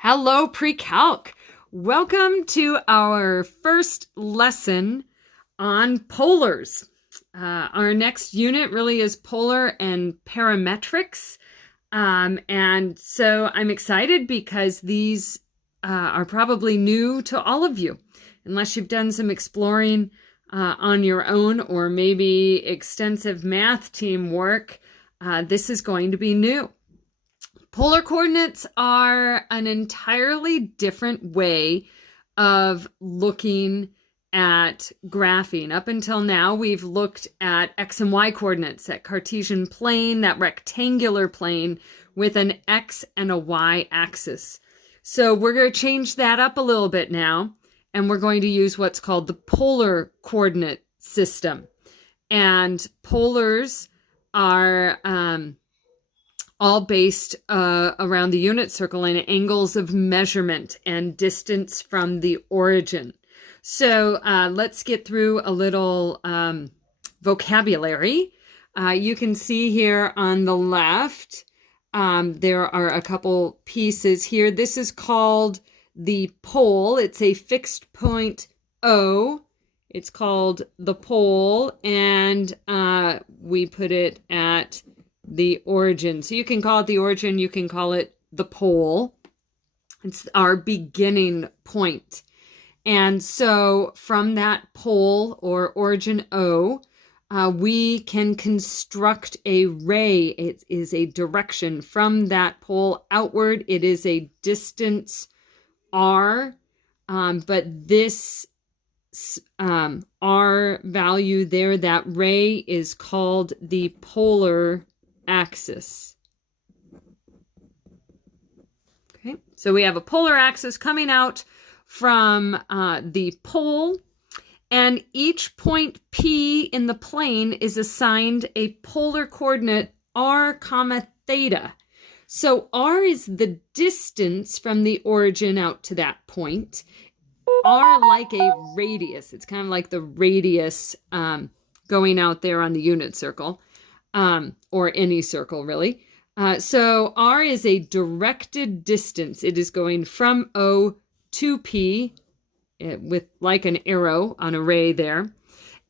Hello, pre-calc. Welcome to our first lesson on polars. Our next unit really is polar and parametrics. And so I'm excited because these are probably new to all of you, unless you've done some exploring on your own or maybe extensive math team work. This is going to be new. Polar coordinates are an entirely different way of looking at graphing. Up until now, we've looked at X and Y coordinates, that Cartesian plane, that rectangular plane with an X and a Y axis. So we're going to change that up a little bit now, and we're going to use what's called the polar coordinate system. And polars are all based around the unit circle and angles of measurement and distance from the origin. So let's get through a little vocabulary. You can see here on the left, there are a couple pieces here. This is called the pole. It's a fixed point O. It's called the pole, and we put it at the origin. So you can call it the origin, you can call it the pole. It's our beginning point. And so from that pole or origin O, we can construct a ray. It is a direction from that pole outward. It is a distance R, but this R value there, that ray is called the polar axis. Okay, so we have a polar axis coming out from the pole, and each point P in the plane is assigned a polar coordinate r comma theta. So r is the distance from the origin out to that point. R like a radius. It's kind of like the radius going out there on the unit circle. Or any circle, really. So R is a directed distance. It is going from O to P with like an arrow on a ray there.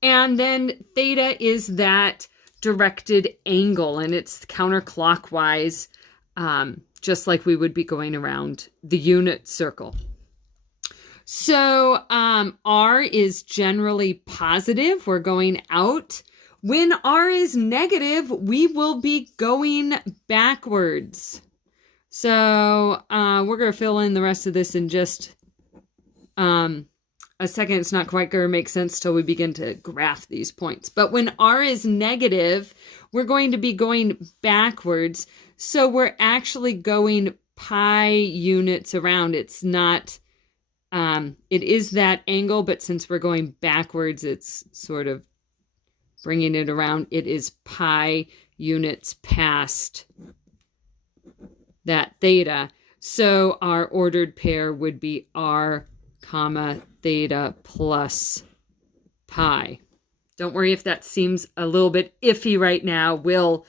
And then theta is that directed angle, and it's counterclockwise, just like we would be going around the unit circle. So R is generally positive. We're going out. When R is negative, we will be going backwards. So we're going to fill in the rest of this in just a second. It's not quite going to make sense till we begin to graph these points. But when R is negative, we're going to be going backwards. So we're actually going pi units around. It's not, it is that angle, but since we're going backwards, it's sort of bringing it around. It is pi units past that theta. So our ordered pair would be r comma theta plus pi. Don't worry if that seems a little bit iffy right now. We'll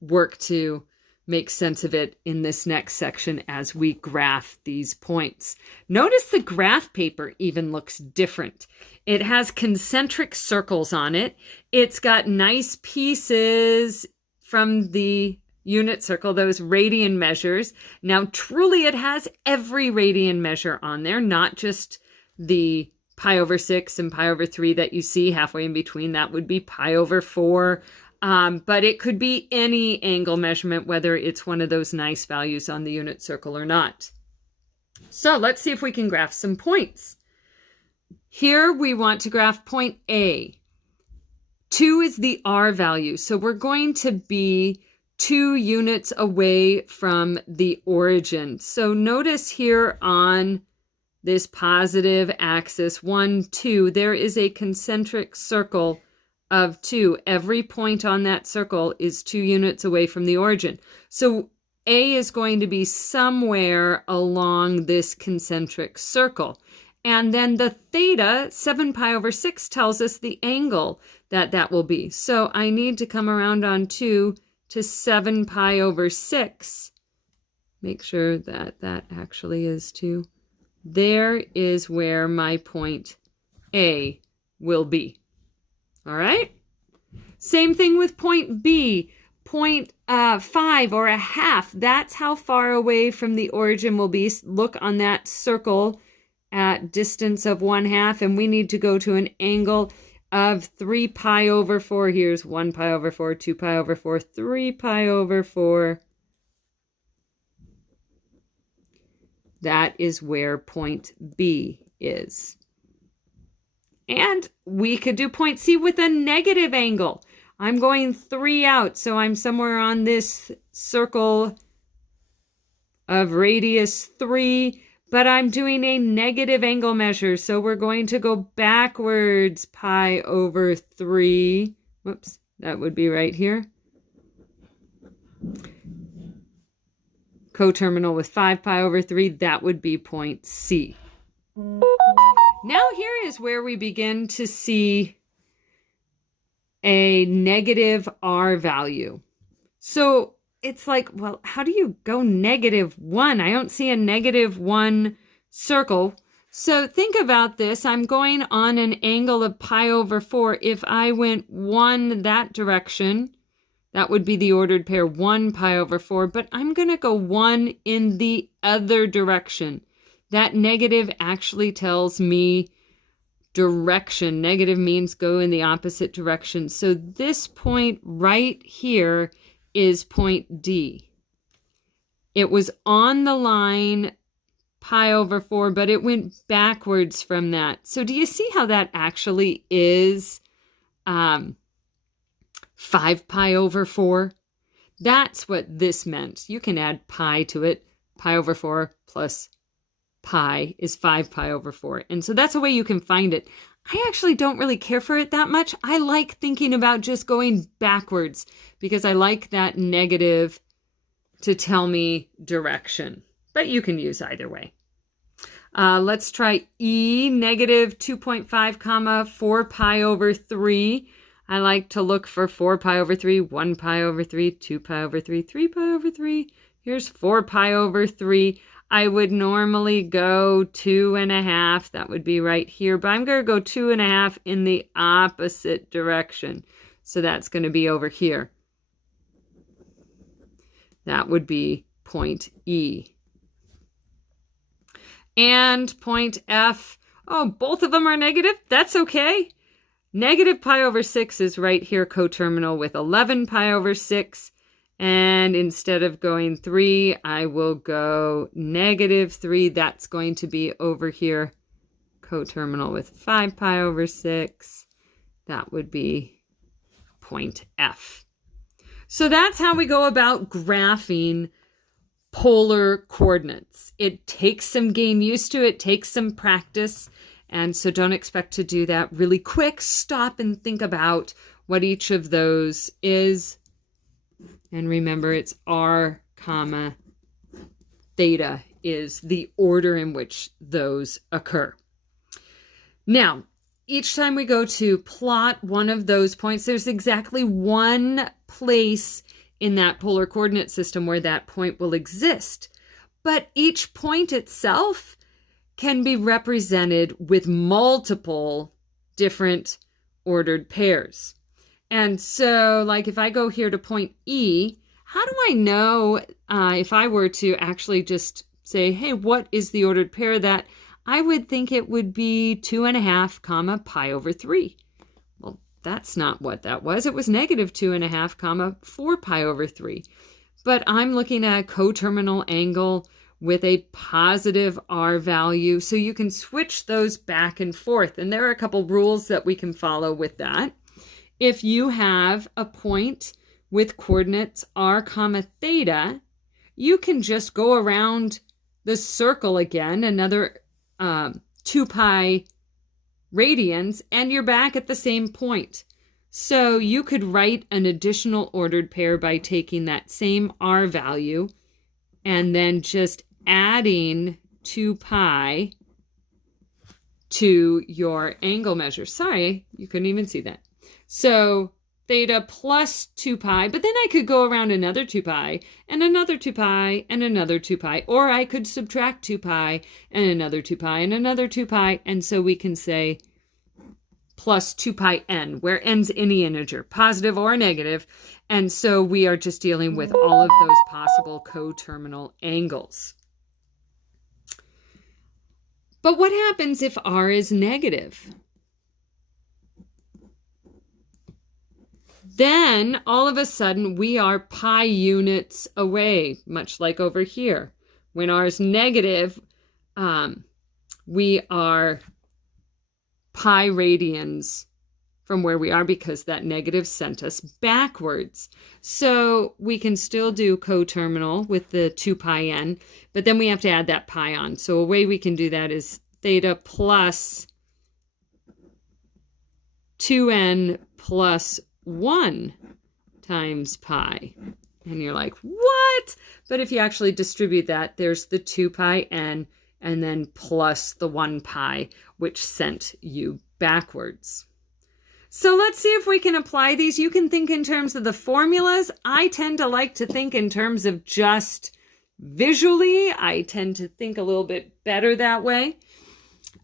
work to make sense of it in this next section as we graph these points. Notice the graph paper even looks different. It has concentric circles on it. It's got nice pieces from the unit circle, those radian measures. Now, truly, it has every radian measure on there, not just the pi over 6 and pi over 3 that you see halfway in between. That would be pi over 4. But it could be any angle measurement, whether it's one of those nice values on the unit circle or not. So let's see if we can graph some points. Here we want to graph point A. 2 is the R value, so we're going to be 2 units away from the origin. So notice here on this positive axis, 1, 2, there is a concentric circle of 2. Every point on that circle is 2 units away from the origin. So A is going to be somewhere along this concentric circle. And then the theta, 7 pi over 6, tells us the angle that will be. So I need to come around on 2 to 7 pi over 6. make sure that that actually is 2. There is where my point A will be. All right? Same thing with point B. Point 5 or a half. That's how far away from the origin will be. Look on that circle at distance of 1/2, and we need to go to an angle of 3 pi over 4. Here's 1 pi over 4, 2 pi over 4, 3 pi over 4. That is where point B is. And we could do point C with a negative angle. I'm going 3 out, so I'm somewhere on this circle of radius 3, but I'm doing a negative angle measure, so we're going to go backwards pi over 3. Whoops, that would be right here. Coterminal with 5 pi over 3, that would be point C. Now here is where we begin to see a negative R value. So it's like, well, how do you go -1? I don't see a -1 circle. So think about this. I'm going on an angle of pi over 4. If I went 1 that direction, that would be the ordered pair 1 pi over 4, but I'm going to go 1 in the other direction. That negative actually tells me direction. Negative means go in the opposite direction. So this point right here is point D. It was on the line pi over 4, but it went backwards from that. So do you see how that actually is 5 pi over 4? That's what this meant. You can add pi to it. Pi over 4 plus pi is 5 pi over 4. And so that's a way you can find it. I actually don't really care for it that much. I like thinking about just going backwards because I like that negative to tell me direction. But you can use either way. Let's try E, -2.5 comma 4 pi over 3. I like to look for 4 pi over 3, 1 pi over 3, 2 pi over 3, 3 pi over 3. Here's 4 pi over 3. I would normally go 2.5. That would be right here. But I'm going to go 2.5 in the opposite direction. So that's going to be over here. That would be point E. And point F. Oh, both of them are negative. That's okay. Negative pi over 6 is right here, coterminal with 11 pi over 6. And instead of going 3, I will go -3. That's going to be over here, coterminal with 5 pi over 6. That would be point F. So that's how we go about graphing polar coordinates. It takes some getting used to it, takes some practice. And so don't expect to do that really quick. Stop and think about what each of those is. And remember, it's R, comma, theta is the order in which those occur. Now, each time we go to plot one of those points, there's exactly one place in that polar coordinate system where that point will exist. But each point itself can be represented with multiple different ordered pairs. And so, like, if I go here to point E, how do I know if I were to actually just say, hey, what is the ordered pair? That I would think it would be 2.5 comma pi over 3. Well, that's not what that was. It was -2.5 comma 4 pi over 3. But I'm looking at a coterminal angle with a positive R value. So you can switch those back and forth. And there are a couple rules that we can follow with that. If you have a point with coordinates R, comma, theta, you can just go around the circle again, another 2 pi radians, and you're back at the same point. So you could write an additional ordered pair by taking that same R value and then just adding 2 pi to your angle measure. Sorry, you couldn't even see that. So theta plus 2 pi, but then I could go around another 2 pi and another 2 pi and another 2 pi, or I could subtract 2 pi and another 2 pi and another 2 pi, and so we can say plus 2 pi n, where n's any integer, positive or negative, and so we are just dealing with all of those possible coterminal angles. But what happens if r is negative? Then all of a sudden we are pi units away, much like over here. When r is negative, we are pi radians from where we are because that negative sent us backwards. So we can still do coterminal with the 2 pi n, but then we have to add that pi on. So a way we can do that is theta plus 2n plus 1 times pi. And you're like, what? But if you actually distribute that, there's the 2 pi n and then plus the 1 pi, which sent you backwards. So let's see if we can apply these. You can think in terms of the formulas. I tend to like to think in terms of just visually. I tend to think a little bit better that way.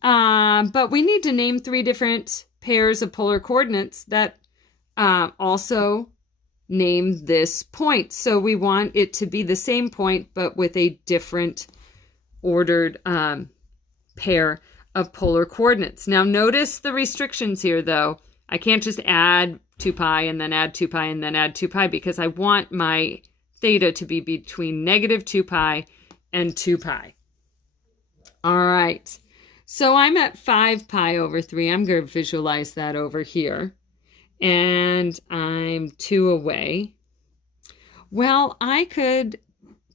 But we need to name 3 different pairs of polar coordinates that also name this point. So we want it to be the same point, but with a different ordered pair of polar coordinates. Now notice the restrictions here though. I can't just add 2 pi and then add 2 pi and then add 2 pi because I want my theta to be between negative 2 pi and 2 pi. All right. So I'm at 5 pi over 3. I'm going to visualize that over here. And I'm 2 away. Well, I could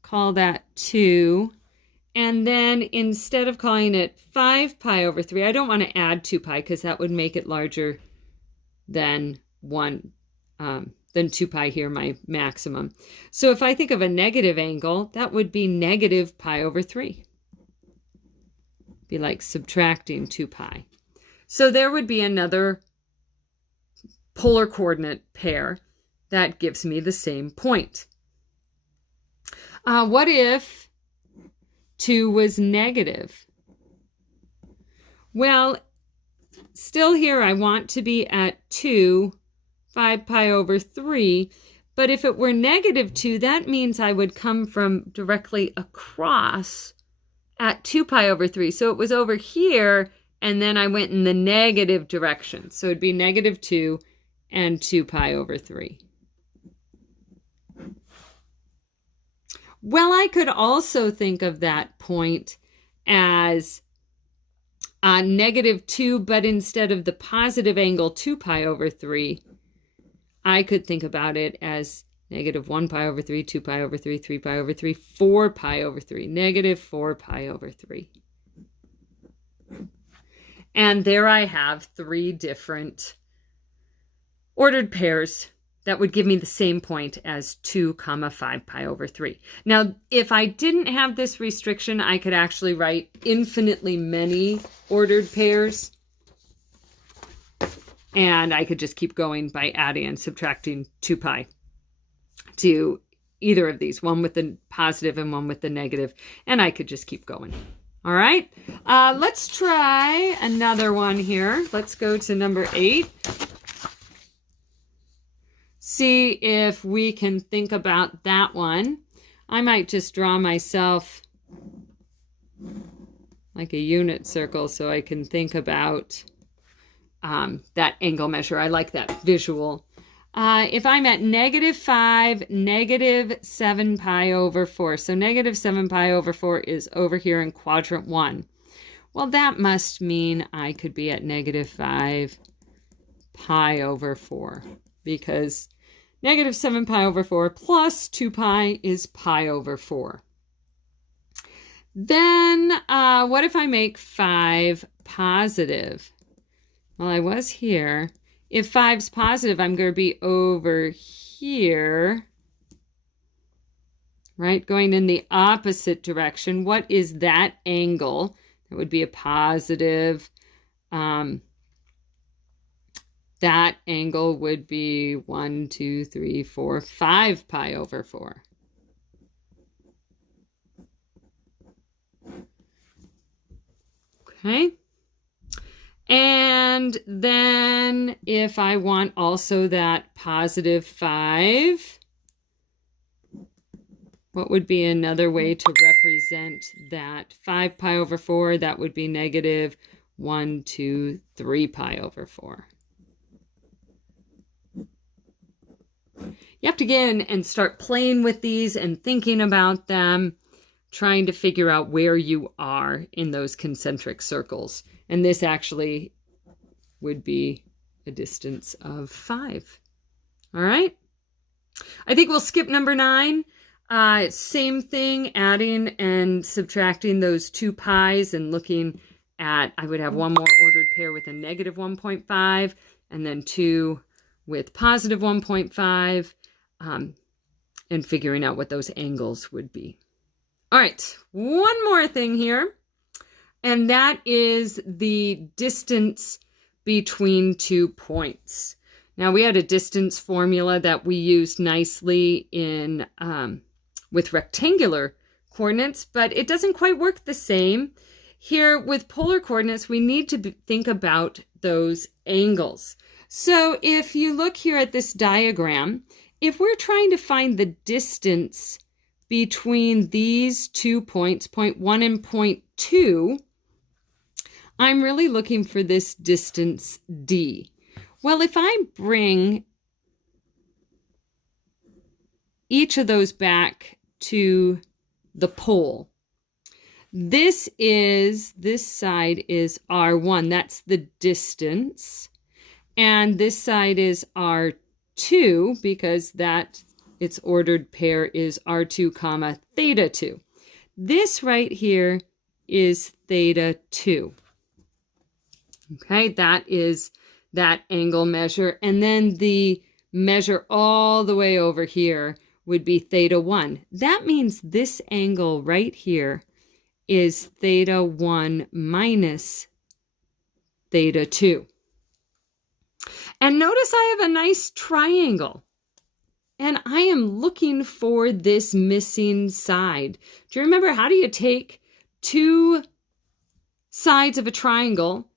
call that 2. And then instead of calling it 5 pi over 3, I don't want to add 2 pi because that would make it larger than 2 pi here, my maximum. So if I think of a negative angle, that would be negative pi over 3. Be like subtracting 2 pi. So there would be another polar coordinate pair that gives me the same point. What if 2 was negative? Well, still here I want to be at 2, 5 pi over 3, but if it were negative 2, that means I would come from directly across at 2 pi over 3. So it was over here, and then I went in the negative direction. So it'd be negative 2 and 2 pi over 3. Well, I could also think of that point as negative 2, but instead of the positive angle 2 pi over 3, I could think about it as negative 1 pi over 3, 2 pi over 3, 3 pi over 3, 4 pi over 3, negative 4 pi over 3. And there I have 3 different ordered pairs that would give me the same point as 2, 5 pi over 3. Now, if I didn't have this restriction, I could actually write infinitely many ordered pairs. And I could just keep going by adding and subtracting 2 pi to either of these, one with the positive and one with the negative. And I could just keep going. All right, let's try another one here. Let's go to number 8. See if we can think about that one. I might just draw myself like a unit circle so I can think about that angle measure. I like that visual. If I'm at negative 5, negative 7 pi over 4. So negative 7 pi over 4 is over here in quadrant 1. Well, that must mean I could be at negative 5 pi over 4 because negative 7 pi over 4 plus 2 pi is pi over 4. Then what if I make 5 positive? Well, I was here. If 5's positive, I'm going to be over here, right? Going in the opposite direction. What is that angle? That would be a positive that angle would be 1, 2, 3, 4, 5 pi over 4. Okay. And then if I want also that positive 5, what would be another way to represent that 5 pi over 4? That would be negative 1, 2, 3 pi over 4. You have to get in and start playing with these and thinking about them, trying to figure out where you are in those concentric circles. And this actually would be a distance of 5. All right. I think we'll skip number 9. Same thing, adding and subtracting those 2 pi's and looking at, I would have one more ordered pair with a negative 1.5 and then 2 with positive 1.5, and figuring out what those angles would be. All right, one more thing here, and that is the distance between 2 points. Now, we had a distance formula that we used nicely in with rectangular coordinates, but it doesn't quite work the same. Here with polar coordinates, we need to think about those angles. So if you look here at this diagram, if we're trying to find the distance between these 2 points, point 1 and point 2, I'm really looking for this distance D. Well, if I bring each of those back to the pole, this side is R1, that's the distance, and this side is R2 because its ordered pair is R2 comma theta 2. This right here is theta 2. Okay, that is that angle measure. And then the measure all the way over here would be theta 1. That means this angle right here is theta 1 minus theta 2. And notice I have a nice triangle. And I am looking for this missing side. Do you remember, how do you take 2 sides of a triangle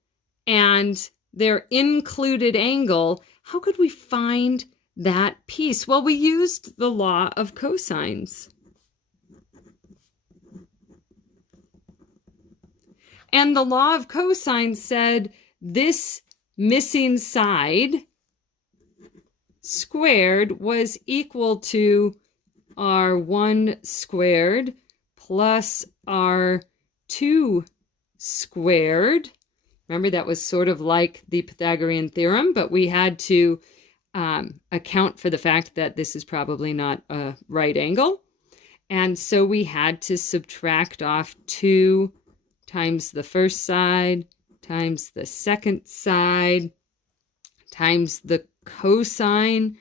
and their included angle? How could we find that piece? Well, we used the law of cosines. And the law of cosines said this missing side squared was equal to R1 squared plus R2 squared. Remember, that was sort of like the Pythagorean theorem, but we had to account for the fact that this is probably not a right angle. And so we had to subtract off 2 times the first side times the second side times the cosine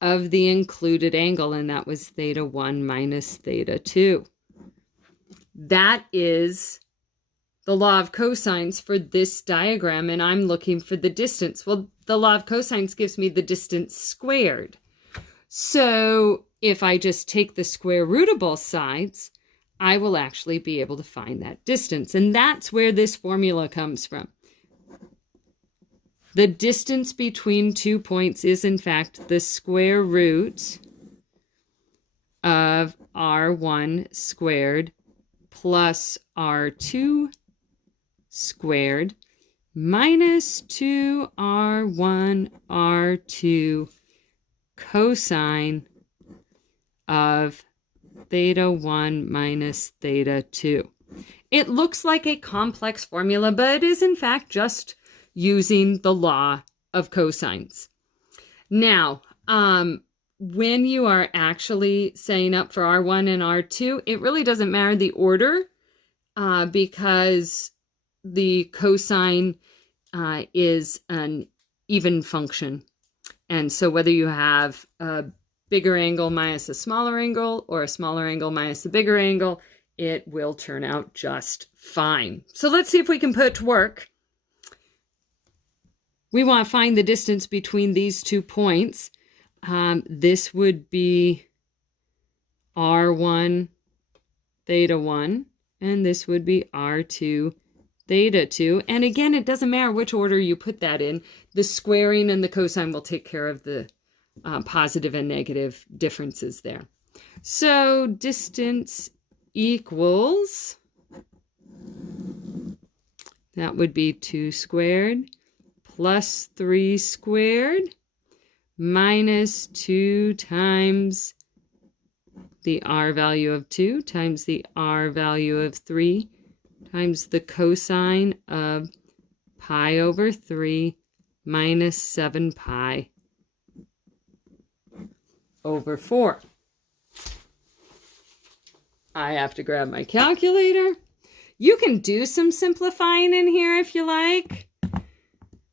of the included angle, and that was theta 1 minus theta 2. That is the law of cosines for this diagram, and I'm looking for the distance. Well, the law of cosines gives me the distance squared. So if I just take the square root of both sides, I will actually be able to find that distance. And that's where this formula comes from. The distance between 2 points is, in fact, the square root of R1 squared plus R2 squared minus 2R1 R2 cosine of theta 1 minus theta 2. It looks like a complex formula, but it is in fact just using the law of cosines. Now, when you are actually setting up for R1 and R2, it really doesn't matter the order because the cosine is an even function. And so whether you have a bigger angle minus a smaller angle or a smaller angle minus a bigger angle, it will turn out just fine. So let's see if we can put it to work. we want to find the distance between these 2 points. This would be R1 theta 1, and this would be R2 theta 2. And again, it doesn't matter which order you put that in. The squaring and the cosine will take care of the positive and negative differences there. So distance equals, that would be 2 squared plus 3 squared minus 2 times the r value of 2 times the r value of 3 times the cosine of pi over 3 minus 7 pi over 4. I have to grab my calculator. You can do some simplifying in here if you like,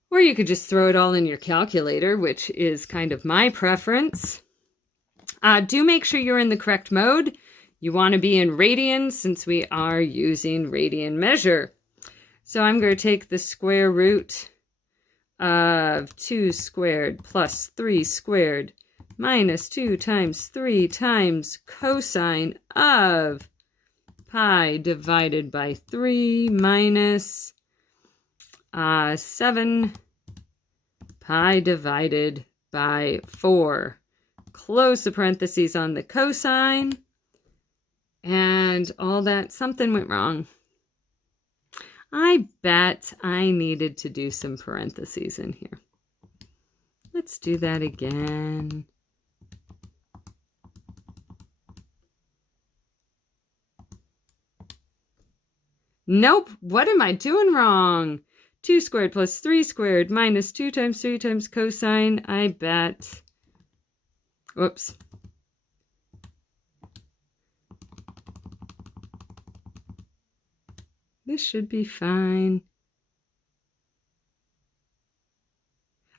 or you could just throw it all in your calculator, which is kind of my preference. Do make sure you're in the correct mode. You want to be in radians since we are using radian measure. So I'm going to take the square root of 2 squared plus 3 squared minus 2 times 3 times cosine of pi divided by 3 minus 7 pi divided by 4. Close the parentheses on the cosine. And all that, something went wrong. I bet I needed to do some parentheses in here. Let's do that again. Nope, what am I doing wrong? 2 squared plus 3 squared minus 2 times 3 times cosine, I bet. Whoops. This should be fine.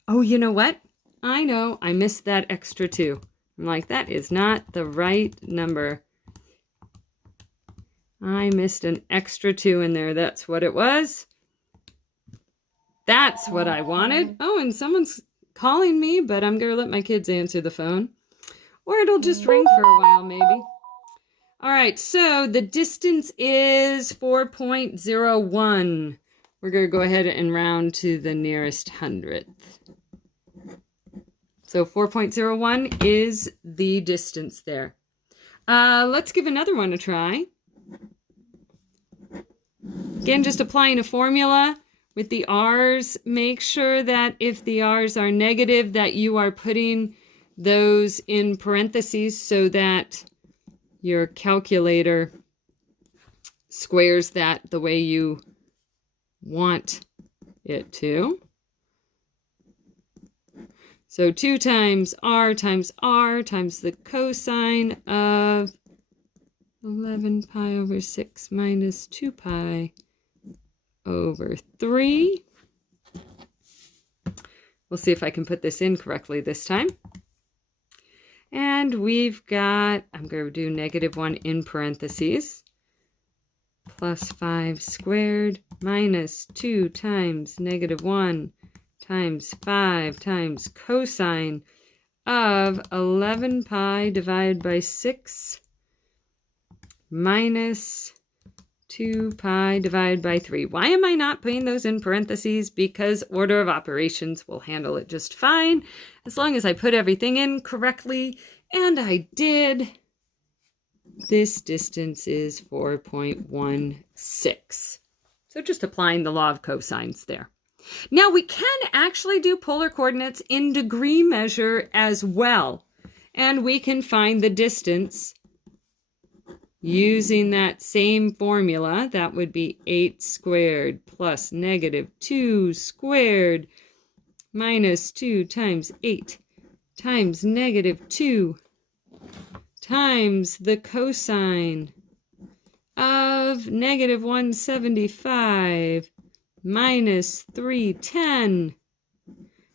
Oh, you know what? I know, I missed that extra 2. I'm like, that is not the right number. I missed an extra 2 in there. That's what it was. That's what I wanted. Oh, and someone's calling me, but I'm going to let my kids answer the phone. Or it'll just ring for a while, maybe. All right, so the distance is 4.01. We're going to go ahead and round to the nearest hundredth. So 4.01 is the distance there. Let's give another one a try. Again, just applying a formula with the r's. Make sure that if the r's are negative, that you are putting those in parentheses so that your calculator squares that the way you want it to. So 2 times r times the cosine of 11 pi over 6 minus 2 pi over 3. We'll see if I can put this in correctly this time. And we've got, I'm going to do -1 in parentheses, plus 5 squared minus 2 times -1 times 5 times cosine of 11 pi divided by 6 minus 2 pi divided by 3. Why am I not putting those in parentheses? Because order of operations will handle it just fine as long as I put everything in correctly, and I did. This distance is 4.16. So just applying the law of cosines there. Now we can actually do polar coordinates in degree measure as well, and we can find the distance using that same formula. That would be 8 squared plus -2 squared minus 2 times 8 times -2 times the cosine of -175 minus 310.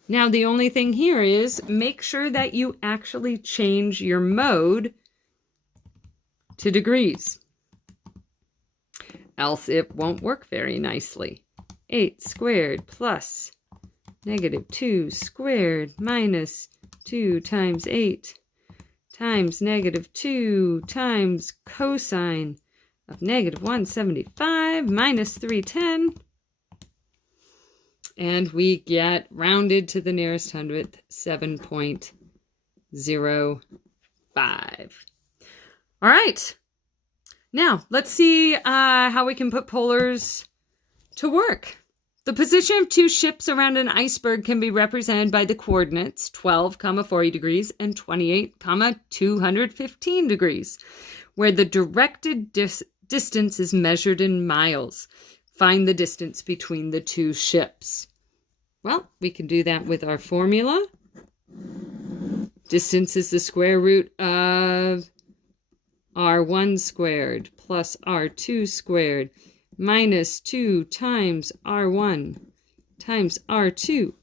Now the only thing here is make sure that you actually change your mode to degrees, else it won't work very nicely. 8 squared plus negative 2 squared minus 2 times 8 times negative 2 times cosine of negative 175 minus 310. And we get rounded to the nearest hundredth, 7.05. All right. Now, let's see how we can put polars to work. The position of two ships around an iceberg can be represented by the coordinates 12, 40 degrees and 28, 215 degrees, where the directed distance is measured in miles. Find the distance between the two ships. Well, we can do that with our formula. Distance is the square root of r1 squared plus r2 squared minus 2 times r1 times r2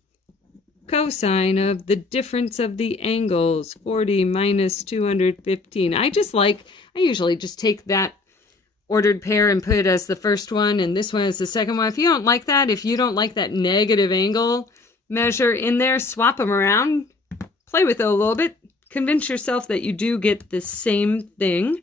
cosine of the difference of the angles 40 minus 215. I usually just take that ordered pair and put it as the first one and this one as the second one. If you don't like that, if you don't like that negative angle measure in there, swap them around, play with it a little bit, convince yourself that you do get the same thing.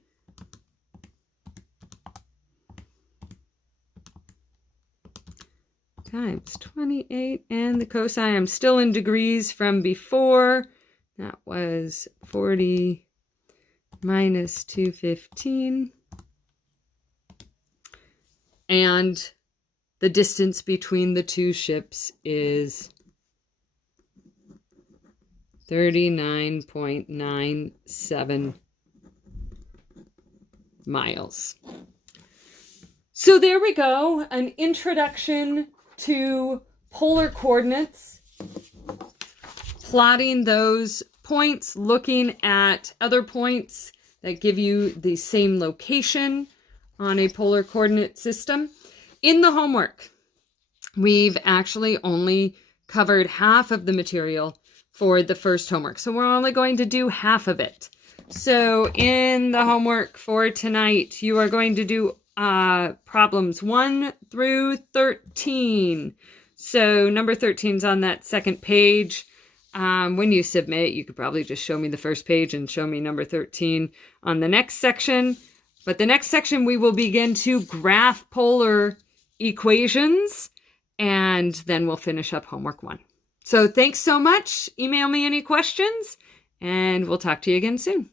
Times 28, and the cosine, I'm still in degrees from before. That was 40 minus 215. And the distance between the two ships is 39.97 miles. So there we go, an introduction to polar coordinates, plotting those points, looking at other points that give you the same location on a polar coordinate system. In the homework, we've actually only covered half of the material for the first homework, so we're only going to do half of it. So in the homework for tonight, you are going to do problems 1 through 13. So number 13 is on that second page. When you submit, you could probably just show me the first page and show me number 13 on the next section. But the next section, we will begin to graph polar equations, and then we'll finish up homework 1. So thanks so much. Email me any questions, and we'll talk to you again soon.